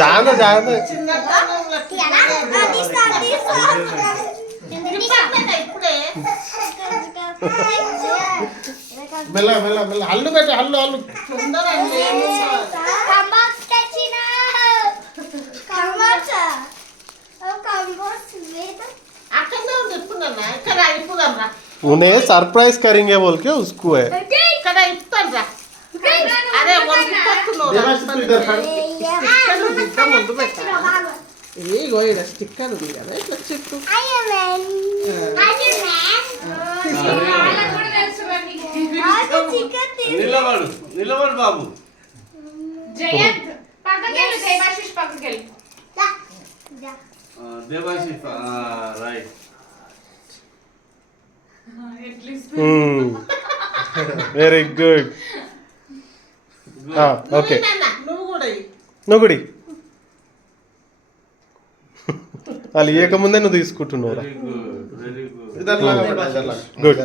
జాగ్రత్త జాగ్రత్త. మెల్ల మెల్ల మెల్ల హల్లు పెట్ట హల్లు హల్లు. उन्हें सरप्राइज करेंगे बोल के उसको है. अरे స్టిక్కర్ ఉంది కదా ఇట్లా చెప్పు. నిలబడు నిలబడు బాబు. జయంత్ పక్కకెళ్ళు, దేవాశిష్ పక్కకెళ్ళు. Devashish right. Very good. Okay నువ్వు కూడా వాళ్ళు ఇవ్వకముందే నువ్వు తీసుకుంటున్నావు. Very good very good. Good.